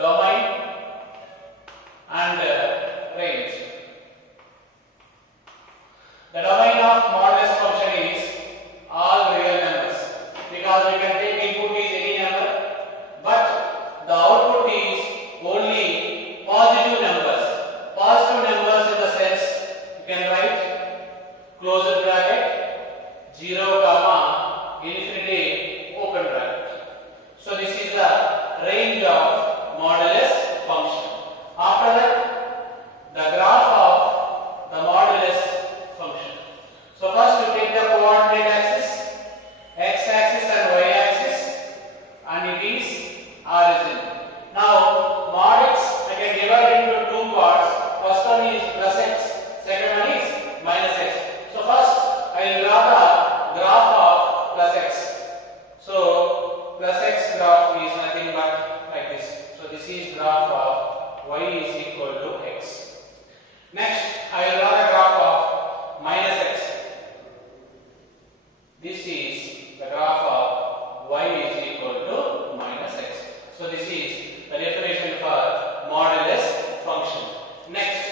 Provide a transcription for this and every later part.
domain and range. The domain of modulus function is all real numbers, because we can take input is any number, but the output is only positive numbers. Positive numbers in the sense you can write closed bracket 0 comma infinity open bracket. So this is the range of modulus function. After that, the graph of the modulus function. So first you take the coordinate axis, x axis and y axis, and it is origin. Now mod x I can divide into two parts. First one is plus x, second one is minus x. So first I will draw the graph of plus x. So plus x graph is nothing but like this. So this is graph of y is equal to x. Next I will draw the graph of minus x. This is the graph of y is equal to minus x. So this is the definition for modulus function. Next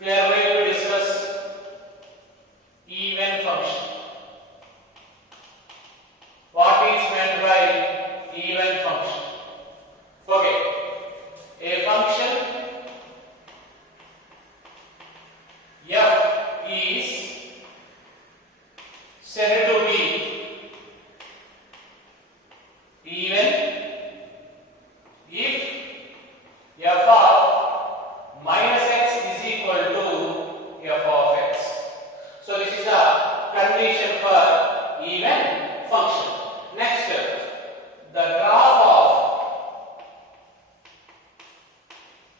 we are going to discuss even function. What is meant by even function? Okay, a function f is said to be even if f of minus x is equal to f of x. So this is a condition for even function. Next, the graph of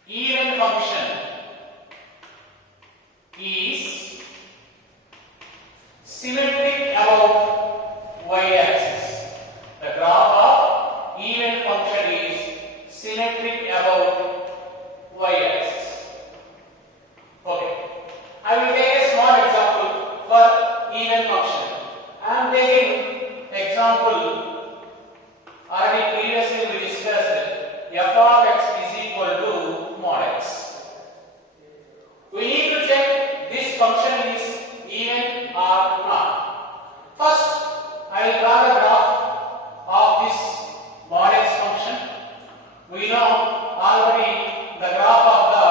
even function is symmetric about y-axis. The graph of even function is symmetric about y-axis. Okay, I will take a small example for even function. I am taking example already previously we discussed f of x is equal to mod x. We need to check this function is even or not. First, I will draw the graph of this mod x function. We know already the graph of the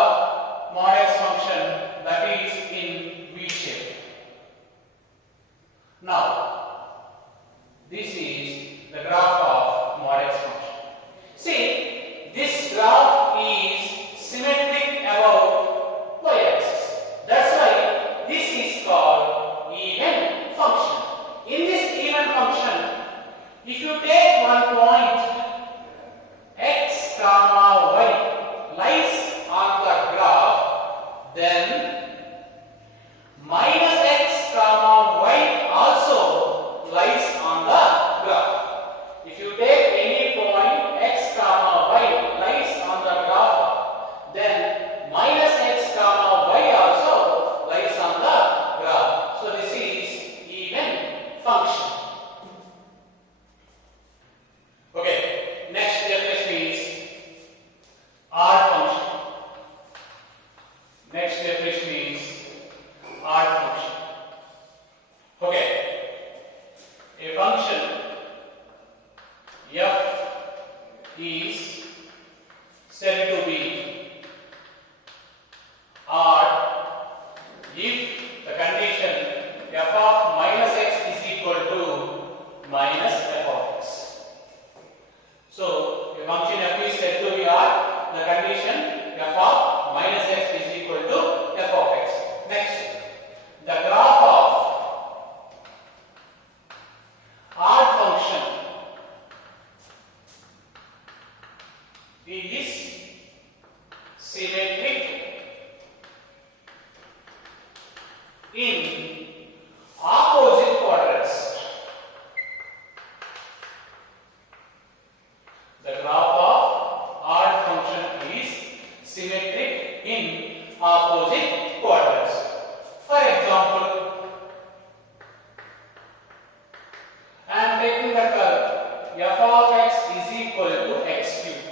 mod x function that is in V shape. Now, this is the graph of mod x function. See, this graph is symmetric about y-axis. That's why this is called even function. In this even function, if you take one point x comma y lies on the graph, then minus x comma y also lies on the graph. If you take any point x comma y lies on the graph, then minus x comma y also lies on the graph. So this is even function. Okay, next definition is odd function. Next definition is odd function. Okay, a function f is said to be odd if the condition f of minus x is equal to minus f of x. So a function f is said to be odd, the condition f of minus x is equal to f of x. Next, the graph of odd function is symmetric in opposite quadrants. The graph of odd function is symmetric in opposite quadrants. For example, I am taking the curve f of x is equal to x cube.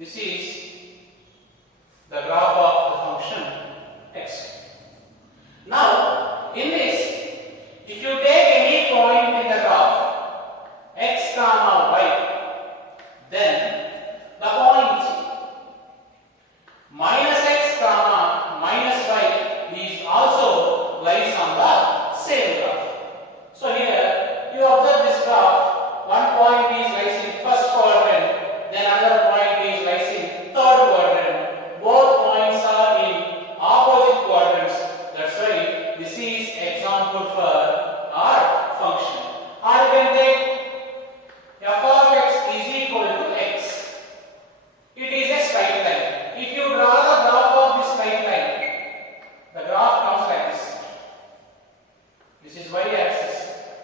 This is the graph of the function x. Now, in this, if you take any point in the graph x comma y, then the point minus x comma minus y is also lies on the same graph. So here you observe this graph. One point is lies in first quadrant, then another point is lies in third quadrant. Both points are in opposite quadrants. That's why this is example for our function. Or you can take f of x is equal to x. It is a straight line. If you draw the graph of this straight line, the graph comes like this. This is y axis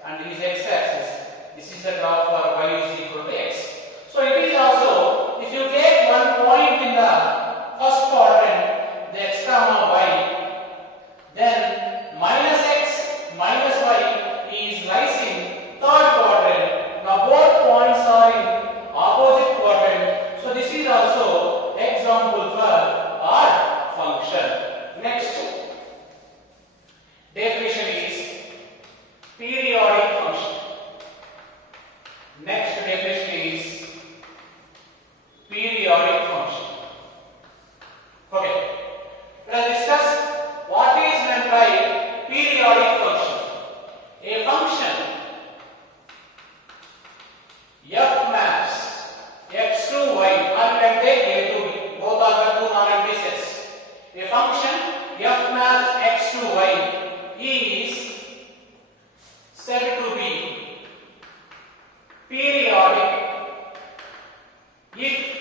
and this is x axis. This is the graph for y is equal to x. So it is also, if you take one point in the first quadrant, the x comma y, then minus x minus y is lies in third quadrant. Now both points are in opposite quadrant. So this is also example for our function. Next definition is periodic function. Next definition is periodic function. Okay. Let us discuss what is meant by periodic function. A function f maps x to y, or you can take a to b. Both are the two non-empty sets. A function f maps x to y is said to be periodic if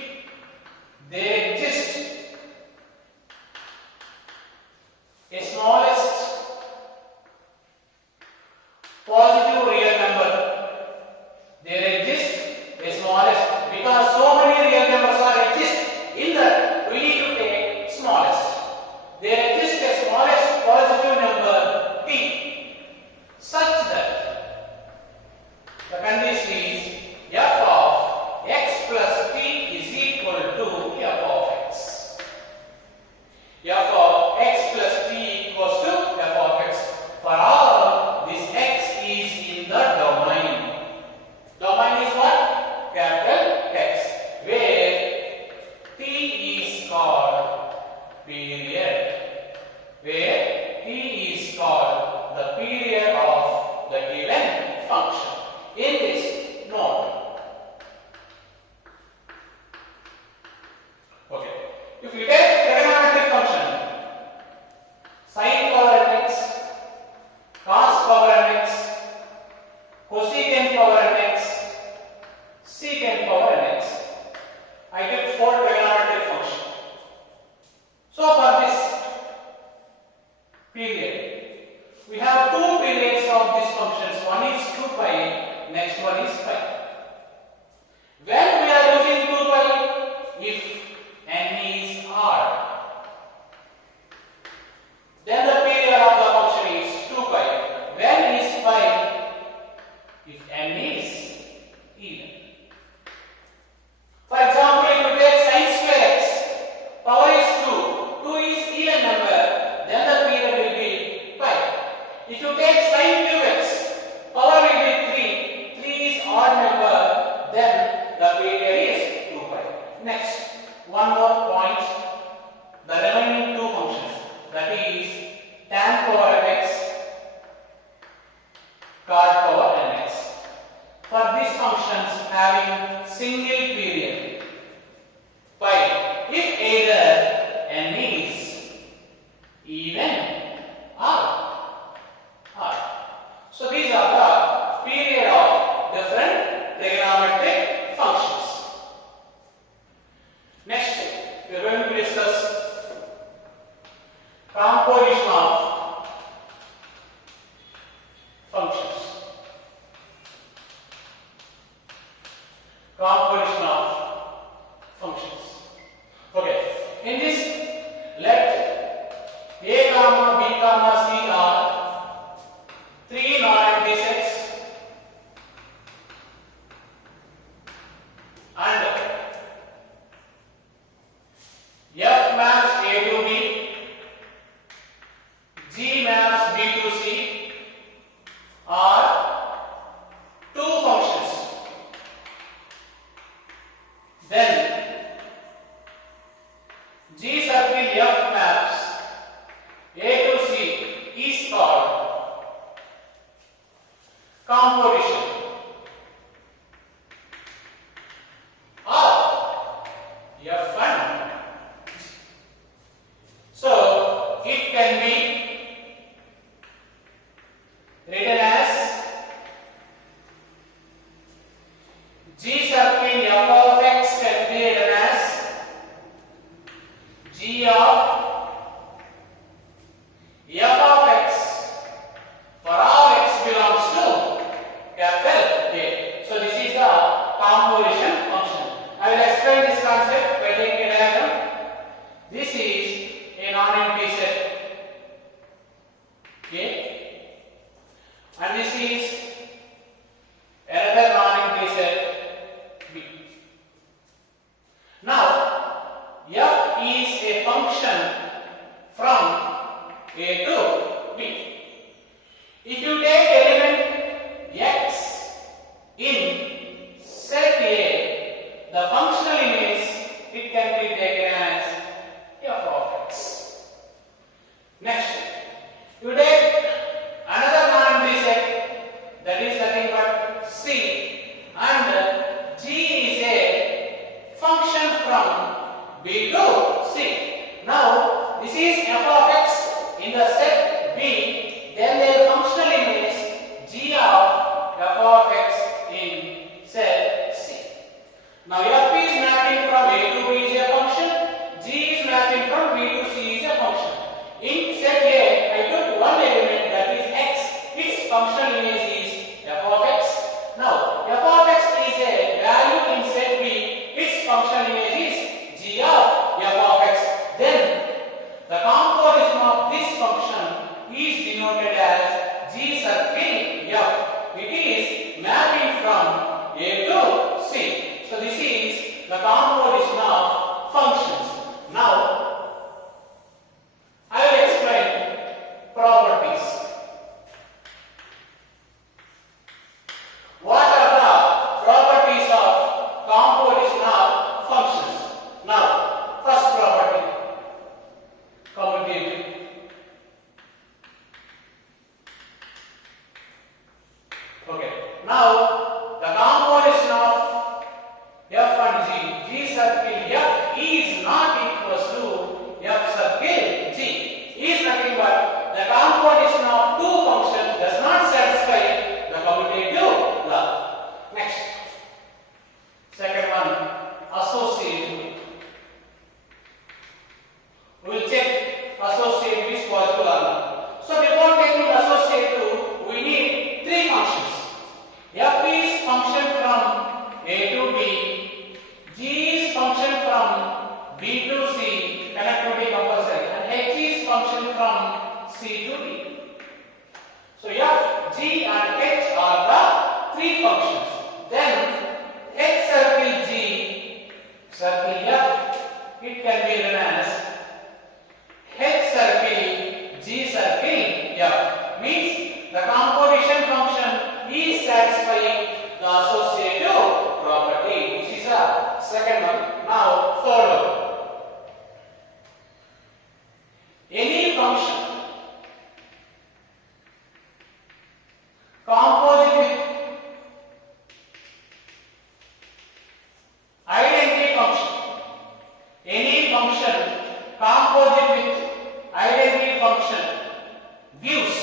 there exists a smallest positive real number. There exists a smallest, because so many real numbers are exist in that we need to take smallest. There exists a smallest positive number t such that the condition is f of x plus t is equal to f of x. F of x plus t equals to f of x. For all this x is in the domain. Domain is what? Capital X, where t is called period. Where t is called the period of the given function. In this, note. Okay. If you take trigonometric function, sin power n x, cos power n x, cosecant power n x, secant power n x, I get 4 trigonometric functions. So for this period, we have 2 periods of these functions. One is 2 pi, next one is pi. When we are using 2 pi, if n is odd, then the period of the function is 2 pi. When is pi? If n is even. For example, if you take sin square x, power is 2. 2 is even number, then the period will be pi. If you take sin cube x, power will be 3. 3 is odd number, then the period is 2 pi. Next, one more point. The remaining 2 functions, that is tan power n x, cot power n x. For these functions having single period, pi, if either n is even or odd. So these are the period of different trigonometric functions. Next, then G circle F maps A to C is called composition of F and G. So it can be written as G circle F of X can be written as G of F of X for all X belongs to capital A. So this is the composition function. I will explain this concept by taking a diagram. This is a non-empty set A, and this is another non-empty set B. Now F is a function from A to B. If you take element X in set A, the functional image it can be taken as F of X. Next, you take another non-empty set, that is nothing but C, and G is a function from B to C. Now this is F of X in the set B, then their functional image G of F of X in set C. Now F is mapping from A to B is a function, G is mapping from B to C is a function. In set A, I took one element, that is X, its functional image is F of X. Now F of X is a value in set B, its functional image is G of F of X. Then the composition of this function is denoted as G circle F. It is mapping from A to C. So this is the composition of functions. Now I will explain properties. What are the properties of composition of functions? Now, first property, commutative. Okay. Now, the composition of F and G circle F is not equals to F circle G. Is nothing but the composition of two functions does not satisfy the commutative law. Next, second one, associative. We will check associative is possible or not. So before taking associative, we need three functions. F is function from A to B, G is function from B to C, connectivity compulsory, and H is function from C to D. So F, G and H are the three functions. Then H circle G, circle F, it can be written as H circle G circle F. Means the composition function is satisfying the associative property. This is the second one. Now third one. Any function composite with identity function. Any function composite with identity function views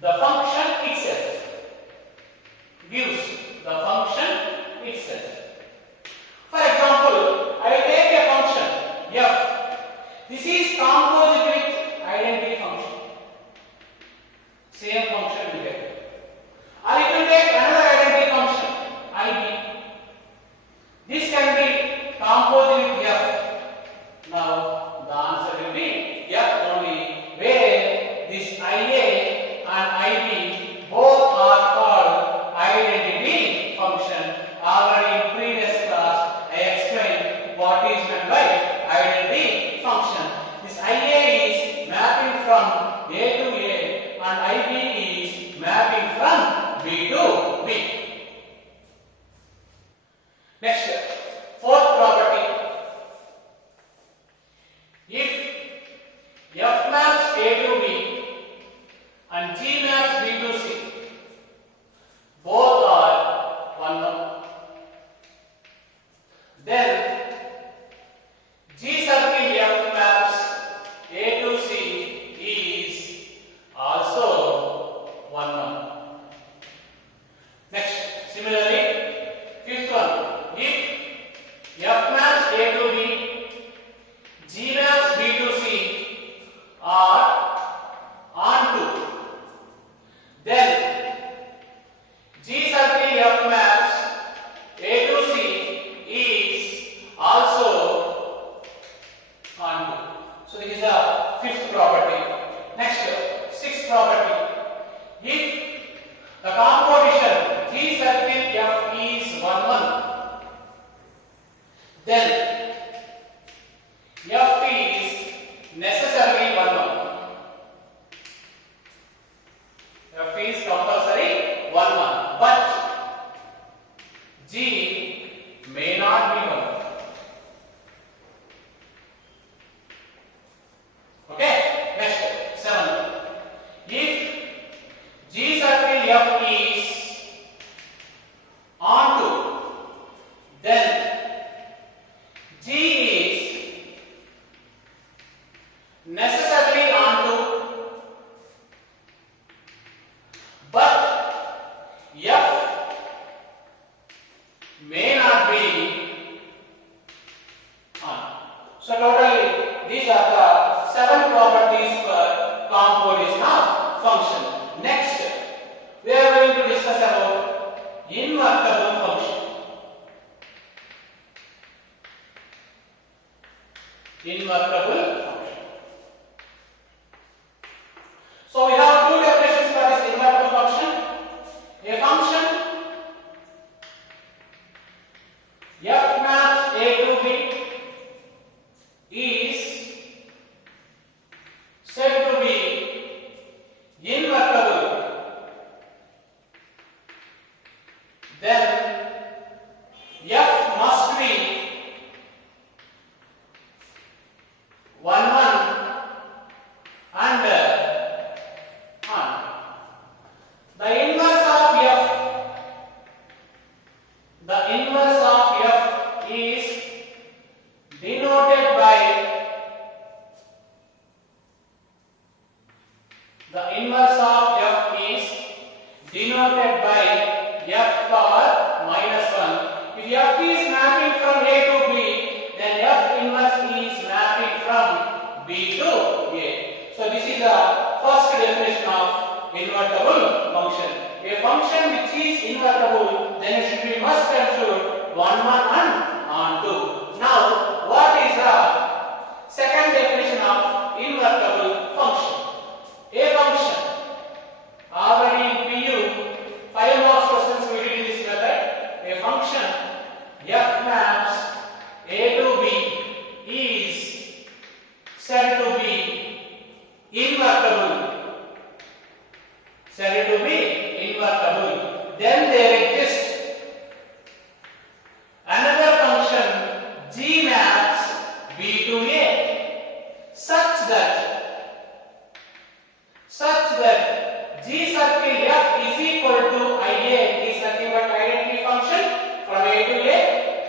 the function itself. Views the function itself. For example, Next, fourth property. If F maps A to B and G maps B to C, both are 1, 1, then G circle F maps A to C is also 1, 1. Next, similarly, fifth one. If F maps A to B, G maps B to C are onto, then G circle F maps A to C is also onto. So this is the fifth property. Next, sixth property. If the composition G circle F is 1, 1, then F is necessarily 1, 1. F is compulsory 1, 1, but G may not be 1. Okay, next, 7. If G circle F is onto, then G is necessarily onto, but F may not be on. So totally these are the 7 properties for composition of function. Next, we are going to discuss about invertible function. Invertible function. So we have two definitions for this invertible function. A function F maps A to B is said to be invertible, then F must be 1, 1 and on. The inverse of F is denoted by F power minus 1. If F is mapping from A to B, then F inverse is mapping from B to A. So this is the first definition of invertible function. A function which is invertible, then it should be must include 1, 1 and onto. Now, what is the second definition of invertible function? A function, already in PU, 5 marks questions we did in this method. A function F maps A to B is said to be invertible. Then there exists another function G maps B to A such that G circle F is equal to IA is nothing but identity function from A to A,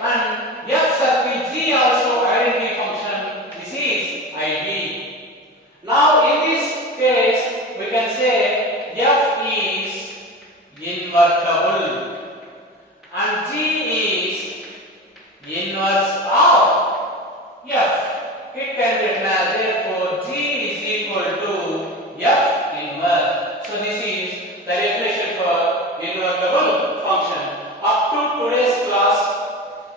and F circle G also identity function. This is IB. Now in this case we can say F is invertible and G is inverse of F. It can be written as therefore G is equal to F inverse. So this is the definition for invertible function. Up to today's class,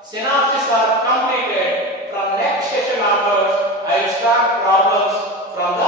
synopsis are completed. From next session onwards, I will start problems from the